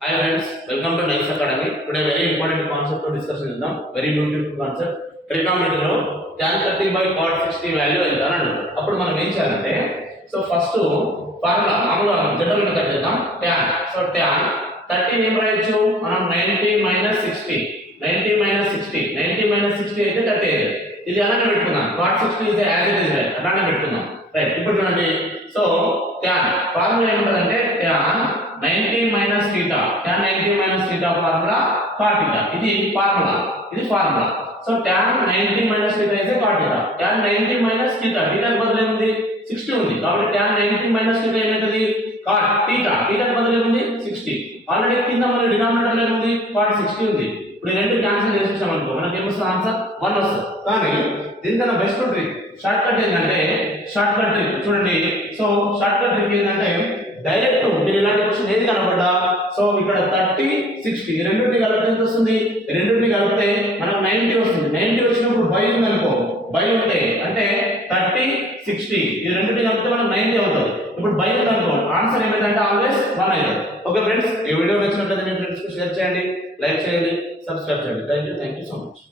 Hi friends, welcome to Nice Academy. Today very important concept to discuss చేద్దాం. Very beautiful concept. Trigonometry లో tan 30 by cot 60 value ఎంత అని అడుగుతారు. అప్పుడు మనం ఏం చేయాలంటే ఫస్ట్ ఫార్ములా మామూలుగా జనరల్ మెథడ్ చేద్దాం. tan. tan 30 ఏం రాయొచ్చు మనం 90 - 60. 90 - 60. 90 - 60 అయితే 30 అయ్యేది. ఇది అలానే పెట్టుకుందాం. cot 60 is as it is right. అలానే పెట్టుకుందాం. రైట్. ఇప్పుడు చూడండి. tan ఫార్ములా ఏముంటదంటే tan 90 minus theta, tan 90 minus theta formula cot theta. ఇది formula. So tan 90 minus theta is cot theta. tan 90 minus theta, theta కి బదులు ఏముంది 60 ఉంది. కాబట్టి tan 90 minus theta ఏమవుతుంది cot theta. theta కి బదులు ఏముంది 60. ఆల్రెడీ కింద మన డినామినేటర్ లో ఏముంది cot 60 ఉంది. ఇప్పుడు ఈ రెండు క్యాన్సిల్ చేసేసాం అనుకో మనకి ఏమొస్తుంది ఆన్సర్ 1 వస్తుంది. కానీ దీనికన్నా బెస్ట్ ట్రిక్ షార్ట్ కట్ ఏంటంటే చూడండి. సో షార్ట్ కట్ ట్రిక్ ఏంటంటే డైరెక్ట్ మీరు ఇలాంటి క్వశ్చన్ ఏది కనపడ్డా సో ఇక్కడ 30 60 ఈ రెండింటిని కలిపితే ఎంత వస్తుంది? రెండింటిని కలిపితే మనకు 90 వస్తుంది. 90 వచ్చినప్పుడు బై ఉంది అనుకో, బై ఉంటే అంటే 30 60 ఈ రెండింటిని కలిపితే మనకు 90 అవుతుంది. ఇప్పుడు బై ఉంది అనుకో ఆన్సర్ ఏమైందంటే ఆల్వేస్ 1 అవుతుంది. ఓకే ఫ్రెండ్స్, ఈ వీడియో నచ్చినట్లయితే మీ ఫ్రెండ్స్ కి షేర్ చేయండి, లైక్ చేయండి, సబ్స్క్రైబ్ చేయండి. Thank you so much.